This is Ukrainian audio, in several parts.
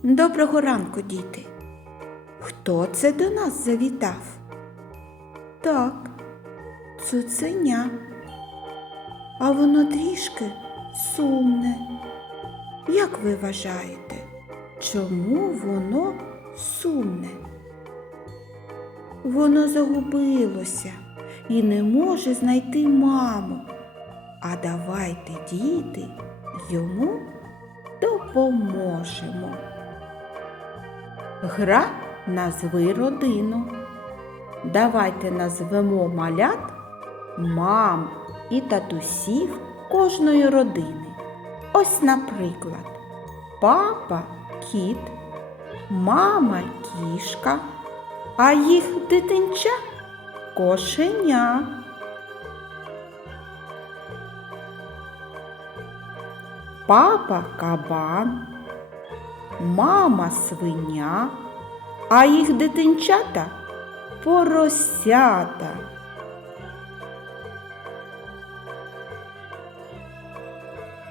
Доброго ранку, діти. Хто це до нас завітав? Так, цуценя. А воно трішки сумне. Як ви вважаєте, чому воно сумне? Воно загубилося і не може знайти маму. А давайте, діти, йому допоможемо. Гра назви родину. Давайте назвемо малят мам і татусів кожної родини. Ось, наприклад, папа кіт, мама кішка, а їх дитинча кошеня. Папа кабан, мама свиня, а їх дитинчата поросята.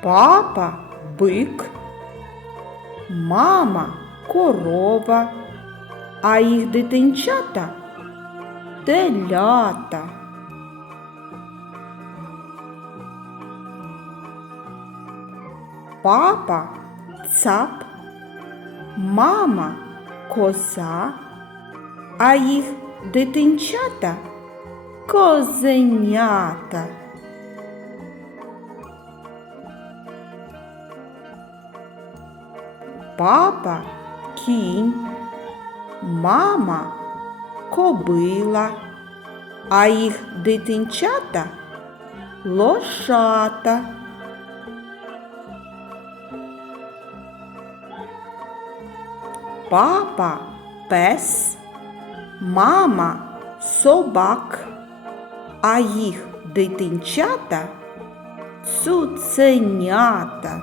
Папа бик, мама корова, а їх дитинчата телята. Папа цап, мама коза, а їх дитинчата козенята. Папа кінь, мама кобила, а їх дитинчата лошата. Папа пес, мама собак, а їх дитинчата цуценята.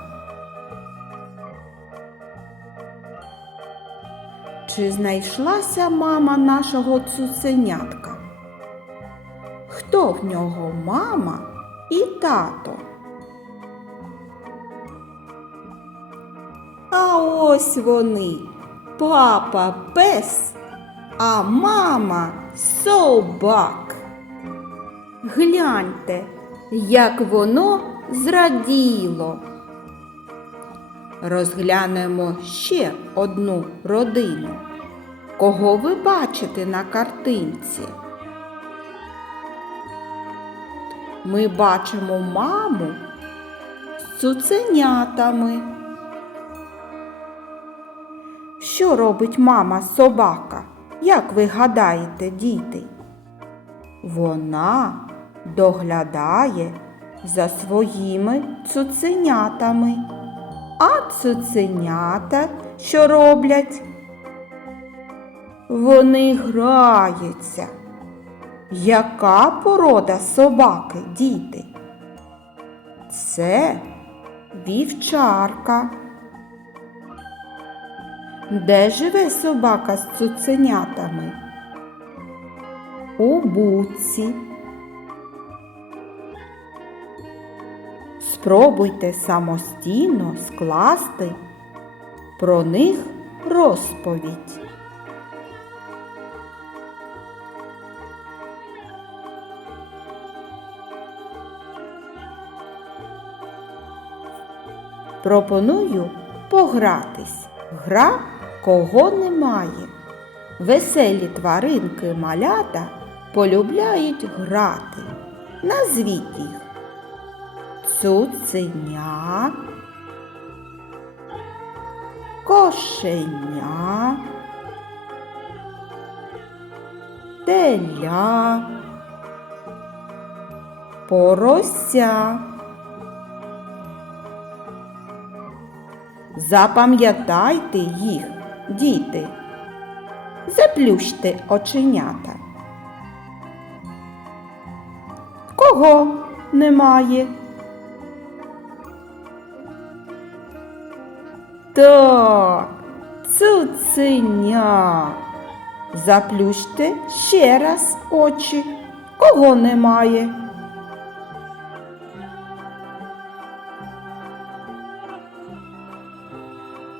Чи знайшлася мама нашого цуценятка? Хто в нього мама і тато? А ось вони, папа пес, а мама собак. Гляньте, як воно зраділо. Розглянемо ще одну родину. Кого ви бачите на картинці? Ми бачимо маму з цуценятами. Що робить мама собака? Як ви гадаєте, діти? Вона доглядає за своїми цуценятами. А цуценята що роблять? Вони граються. Яка порода собаки, діти? Це вівчарка. Де живе собака з цуценятами? У буці. Спробуйте самостійно скласти про них розповідь. Пропоную погратись. Гра кого немає. Веселі тваринки малята полюбляють грати. Назвіть їх цуценя, кошеня, теля, порося. Запам'ятайте їх, діти, заплющте оченята. Кого немає? Так, цуценя. Заплющте ще раз очі. Кого немає?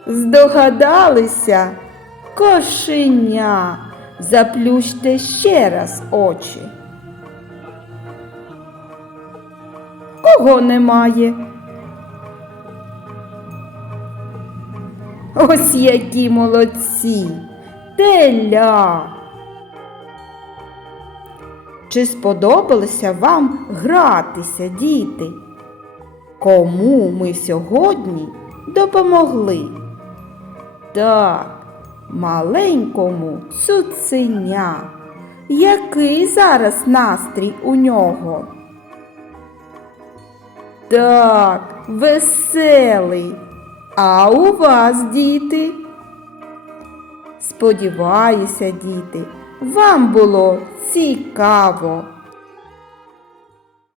Здогадалися? Кошеня. Заплющте ще раз очі. Кого немає? Ось які молодці. Теля. Чи сподобалося вам гратися, діти? Кому ми сьогодні допомогли? Так, маленькому цуценя. Який зараз настрій у нього? Так, веселий. А у вас, діти? Сподіваюся, діти, вам було цікаво.